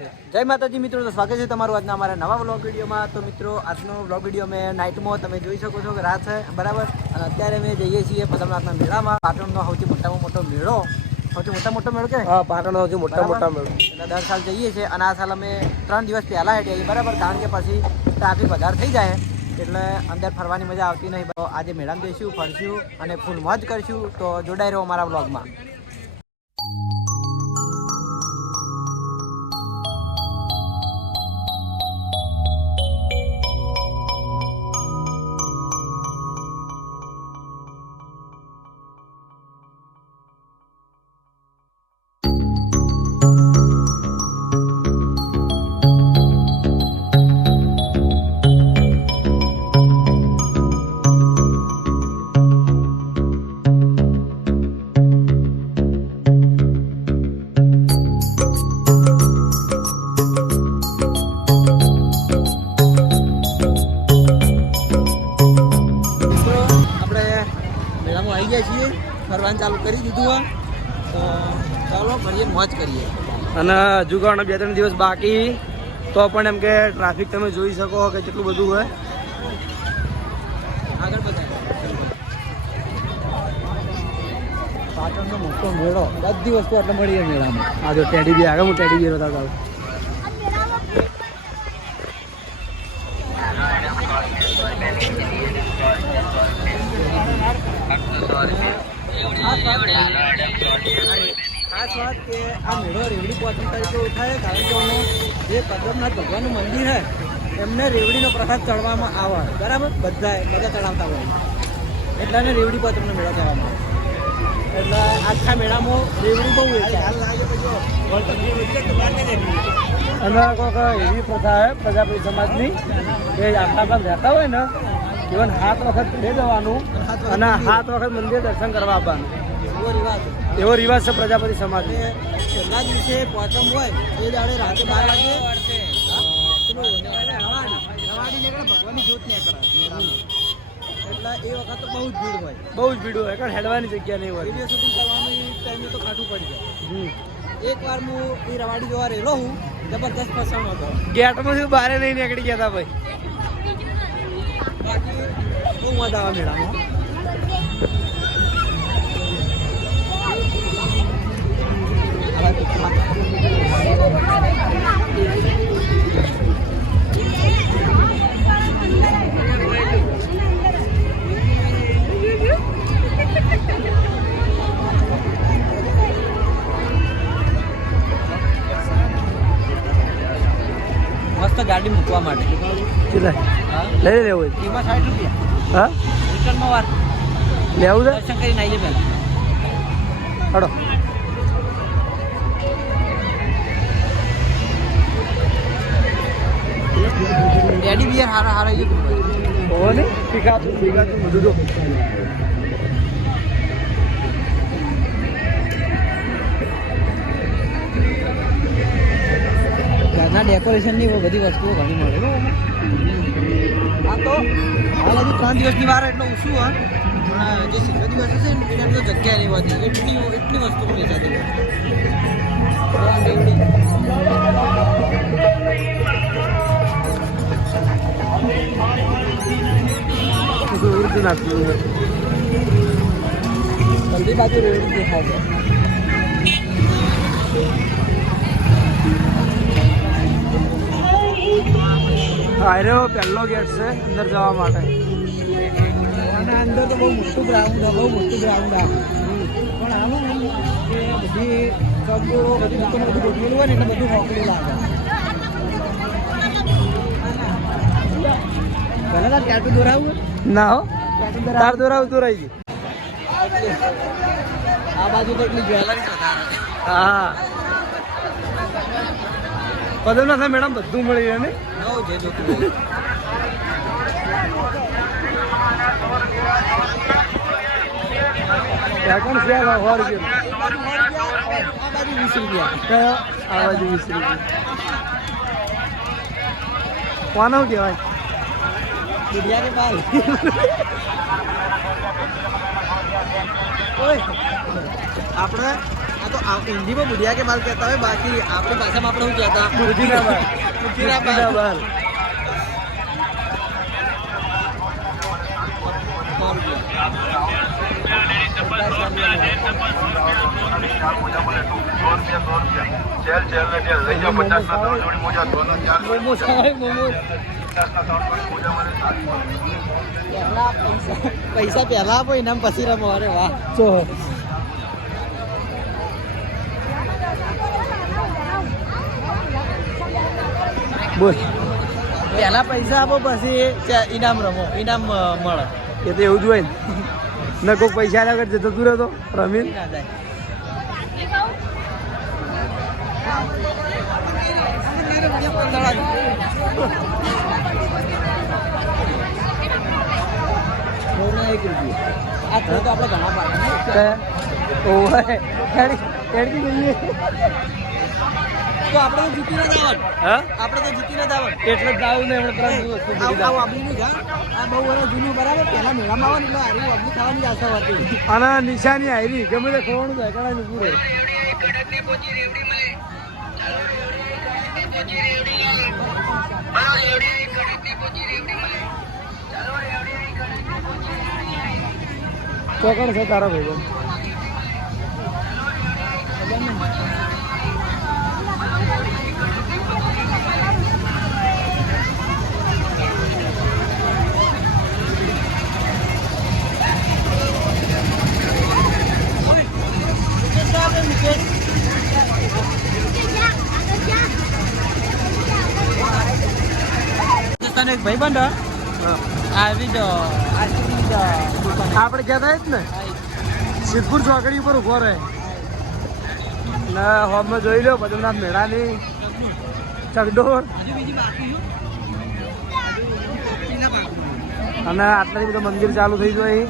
જય માતાજી મિત્રો, તો સ્વાગત છે તમારું આજના અમારા નવા વ્લોગ વિડીયોમાં। તો મિત્રો આજનો વ્લોગ વિડીયો અમે નાઇટમાં તમે જોઈ શકો છો કે રાત છે બરાબર, અને અત્યારે અમે જઈએ છીએ પદમનાથના મેળામાં। પાટણનો સૌથી મોટામાં મોટો મેળો, સૌથી મોટો મેળો કે હા, પાટણનો સૌથી મોટા મેળો। એટલે દર સાલ જઈએ છીએ, અને આ સાલ અમે 3 દિવસ પહેલાં હેઠી આવીએ બરાબર, કારણ કે પછી ટ્રાફિક વધારે થઈ જાય એટલે અંદર ફરવાની મજા આવતી નહીં। આજે મેળામાં જઈશું, ફરશું અને ફૂલ મોજ કરીશું। તો જોડાઈ રહો અમારા વ્લોગમાં। ફરવાનું ચાલુ કરી દીધું, તો ચાલો ફરીએ, મોજ કરીએ। અને હજુ ઘણા 2-3 દિવસ બાકી, તો પણ એમ કે ટ્રાફિક તમે જોઈ શકો કે કેટલું બધું હોય। આગળ બતાવો પાટણનો મોટો મેળો, બધી વસ્તુ એટલે મળી મેળામાં। આ જો ટેડી બી આગળ, હું ટેડી બી બતાવતા ખાસ વાત કે આ મેળો રેવડી પોચમ તરીકે ઓળખાય, કારણ કે અમે જે પદ્મનાથ ભગવાનનું મંદિર છે એમને રેવડીનો પ્રસાદ ચડવામાં આવે બરાબર, બધા ચડાવતા હોય એટલે એને રેવડી પોચમનો મેળો કહેવામાં આવે। એટલે આખા મેળામાં રેવડી બહુ વેચાય। અને કોઈક એવી પ્રથા છે પ્રજાપતિ સમાજની કે આખા ગામ રહેતા હોય ને ઇવન 7 વખત લઈ જવાનું અને 7 વખત મંદિર દર્શન કરવા આવવાનું, એવો રિવાજ છે પ્રજાપતિ સમાજ। છેલ્લા દિવસે પોચમ હોય એ દાડે રાતે 12 વાગે ભગવાનની જ્યોત નીકળે, એટલે એ વખત તો બહુ જ ભીડ હોય, કારણ હેડવાની જગ્યા નહીં હોય। વિડીયો શૂટિંગ કરવાની ટાઈમે તો ખાટું પડી જાય। એકવાર હું એ રવાડી જોવા રહેલો હું, જબરદસ્ત પસંદ હતો, ગેટમાંથી બહાર નહીં નીકળી ગયા હતા ભાઈ। બાકી બહુ મજા આવે મેળામાં। મસ્ત ગાડી મૂકવા માટે લઈ લેવું એમાં 60 રૂપિયા। હા, રિટર્નમાં વાર લેવું છે, દર્શન કરીને આવીએ પહેલાં હડો। ડેડી બિયર હારા એ હો ને પીકાતું બધું જો ઘરના ડેકોરેશનની બધી વસ્તુઓ ઘણી મળે। આ તો હાલ હજુ 3 દિવસની વાર એટલે ઓછું હા, પણ જે છેલ્લો દિવસ હશે ને એને તો જગ્યા નહીં હોતી, એટલી વસ્તુઓ વેચાતી હોય। નાખવું બધી બાજુ રેવડી દેખાય છે। આયરો પહેલો ગેટ છે અંદર જવા માટે, અને અંદર તો બહુ મોટું ગ્રાઉન્ડ છે, પણ આમાં કે બધી ચકડોળો બધી દુકાનો બધું ગોઠવેલું હોય ને એટલે બધું હોકડી લાગે। પહેલાં તાર ટેટુ દોરાવું ના હો, તાર દોરાઈ ગઈ। આ બાજુ તો એટલી જ્વેલરી વધારે। હા, પદમનાથ મેડમ બધું મળી રહે ને, જે જોતું કોણ છે? 100 રૂપિયા। આ બાજુ 20 રૂપિયા। કયો? આ બાજુ 20 રૂપિયા। કોનો કહેવાય? દુનિયા के बाल ओए આપણે આ તો હિન્દીમાં બુઢિયા કે બાલ કહેતા હોય, બાકી આપણી ભાષામાં આપણે શું કહેતા? બુદ્ધિના બાલ. બુદ્ધિના બાલ. બુદ્ધિના બાલ. 100 મોમોસ આવે, મોમોસ. પૈસા પહેલા આપો ઇનામ પછી રમો. અરે વાહ. ચો. બોલ. પહેલા પૈસા આપો પછી ઇનામ રમો, ઇનામ મળે. એ તો એવું જ હોય ને કોઈક પૈસા આગળ જતો તું રહેતો રમીન. ના જાય. આ તો આપણે ઘણા પાડે. ઓય હેડકી જઈએ. તો આપણે તો જીતીને જ આવવાનું. હા આપણે તો જીતીને જ આવવાનું. એટલે જ આવું ને એમણે ત્રણ દિવસ આવું આબલીનું છે. આ બહુ વર્ષ જૂનું બરાબર. પહેલા મેળામાં આવે ને એટલે હારી આબલી ખાવાની આશા હતી. અને નિશાની આવી ગમે તે ખોવાનું થાય કણાનું પૂરે. ચોકણ છે તારો ભાઈ. એક ભાઈ બંધ આવી જ આપણે કહેતા જ ને સિદ્ધપુર ચોકડી ઉપર ઉભો રહે ને હોમમાં જોઈ લો બદ્રીનાથ મેળાની ચકડોળ અને આટલાથી બધું મંદિર ચાલુ થઈ જાય.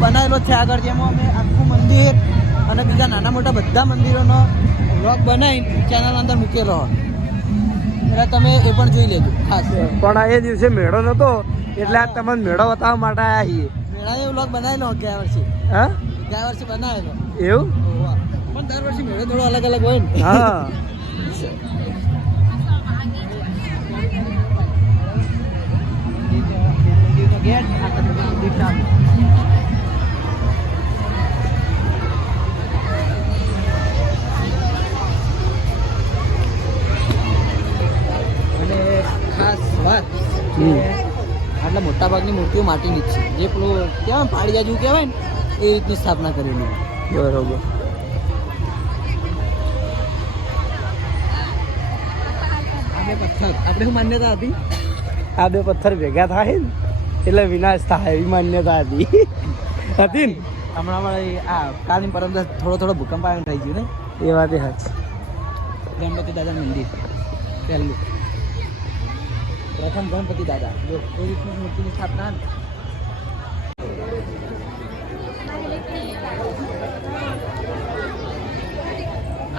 બનાવેલો છે આગળ, જેમાં અમે આખું મંદિર અને બીજા નાના મોટા બધા મંદિરોનો વ્લોગ બનાવી ચેનલ અંદર મૂકેલો એટલે તમે એ પણ જોઈ લેજો ખાસ. પણ એ દિવસે મેળો નતો એટલે આ તમને મેળો બતાવવા માટે આવ્યા છીએ. મેળાનો વ્લોગ બનાવેલો ગયા વર્ષે. હા ગયા વર્ષે બનાવેલો એવું. પણ દર વર્ષે મેળો થોડો અલગ અલગ હોય ને. હા ગેટ મંદિર ચાલુ. આટલા મોટા ભાગની મૂર્તિઓ માટીની જ છે. જે પેલું કહેવાય પાડીયા જેવું કહેવાય ને એ રીતની સ્થાપના કરેલી. બરોબર. આ બે પથ્થર આપણે શું માન્યતા હતી? આ બે પથ્થર ભેગા થાય ને એટલે વિનાશ થાય એવી માન્યતા હતી હતી ને હમણાં આ કાલની પરમ દિવસ થોડો ભૂકંપ આવ્યો થઈ ગયું ને એ વાત એ સાચી ગણપતિ દાદા મંદિર પહેલું પ્રથમ ગણપતિ દાદા જો એ રીતની મૂર્તિની સ્થાપના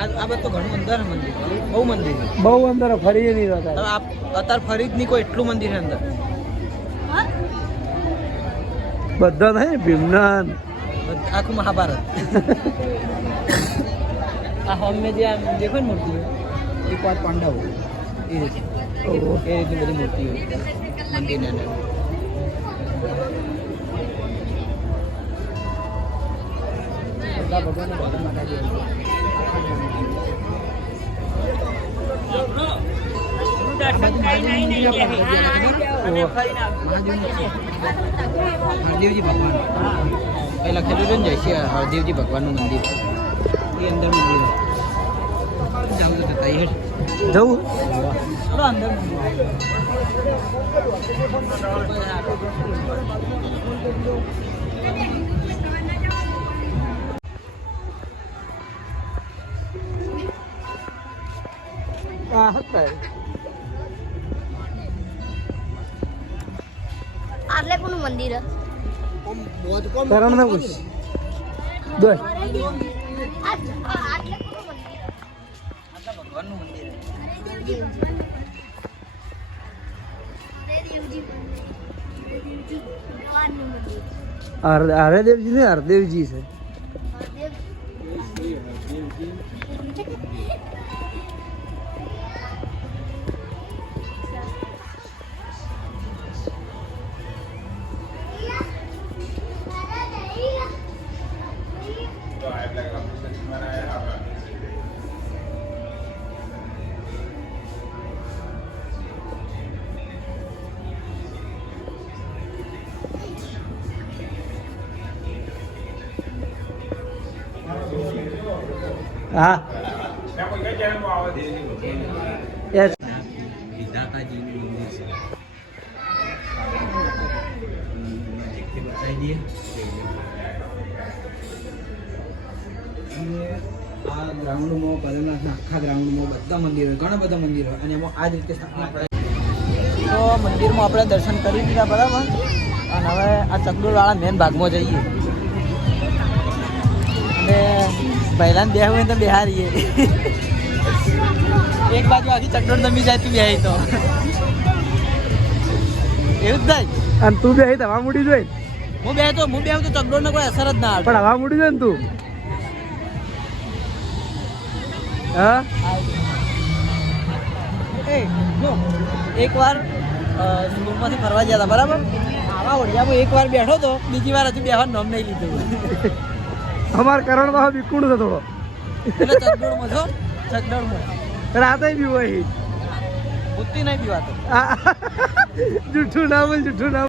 આ બધું તો ઘણું અંદર મંદિર બહુ મંદિર બહુ અંદર ફરી નહીં રહેતા હવે અત્યારે ફરી જ નહીં કોઈ એટલું મંદિર છે અંદર બધા થાય ભીમનાન આખું મહાભારત આ હોમ મેં જે આમ દેખો ને મૂર્તિઓ એ 5 પાંડવો એ રીતની બધી મૂર્તિઓ મંદિરની અંદર બધા ભગવાનના ભગવાન માતાજી હરદેવજી ભગવાન એ લખેલું ને જય હરદેવજી ભગવાનનું મંદિર એ અંદર મંદિર જવું તો થતા હેઠ જવું ચલો અંદર આટલે કોનું મંદિર કરણ ને પૂછ બોલ આટલે કોનું મંદિર ભગવાનનું મંદિર હરદેવજી ને હરદેવજી છે હા યસ વિધાતાજીનું મંદિર છે બતાવી દઈએ આ ગ્રાઉન્ડમાં ભલેનાથના આખા ગ્રાઉન્ડમાં બધા મંદિરો ઘણા બધા મંદિરો અને એમાં આ જ રીતે સ્થાપના કરાઈ તો મંદિરમાં આપણે દર્શન કરી દીધા બરાબર અને હવે આ ચકડોળવાળા મેન ભાગમાં જઈએ અને પહેલાં બેહવું હોય તો બેહારીએ એક બાજુ આખી ચકડોળ નમી જાય તું બેહી તો એવું જ થાય અને તું બે હવા મૂડી જોઈ હું બેહું તો ચકડોળને કોઈ અસર જ ના આવે પણ હવા મૂડી જોઈ ને તું હા એકવાર સ્કૂલમાંથી ફરવા ગયા હતા બરાબર આવા ઓઢિયામાં એકવાર બેઠો તો બીજી વાર હજુ બેહવાનું નામ નહીં લીધું અમાર કરણ બાબા બીકુણ છે થોડો એટલે ચકડોળમાં છો ચકડોળમાં રાતે બી હોય બુદ્ધિ નહીં પીવાતો જૂઠું ના બોલ જૂઠું ના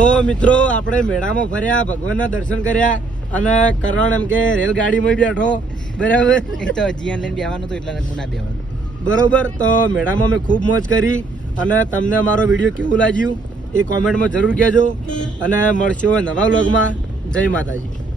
તો મિત્રો આપણે મેળામાં ફર્યા, ભગવાનના દર્શન કર્યા અને કરણ એમ કે રેલગાડીમાં બેઠો. બરાબર, એ તો જીયાન લઈને બેવાનું તો એટલે નથી ના બેવાનું. બરોબર. તો મેળામાં અમે ખૂબ મોજ કરી અને તમને અમારો વિડીયો કેવું લાગ્યું એ કોમેન્ટમાં જરૂર કહેજો અને મળશું નવા વ્લોગમાં. જય માતાજી.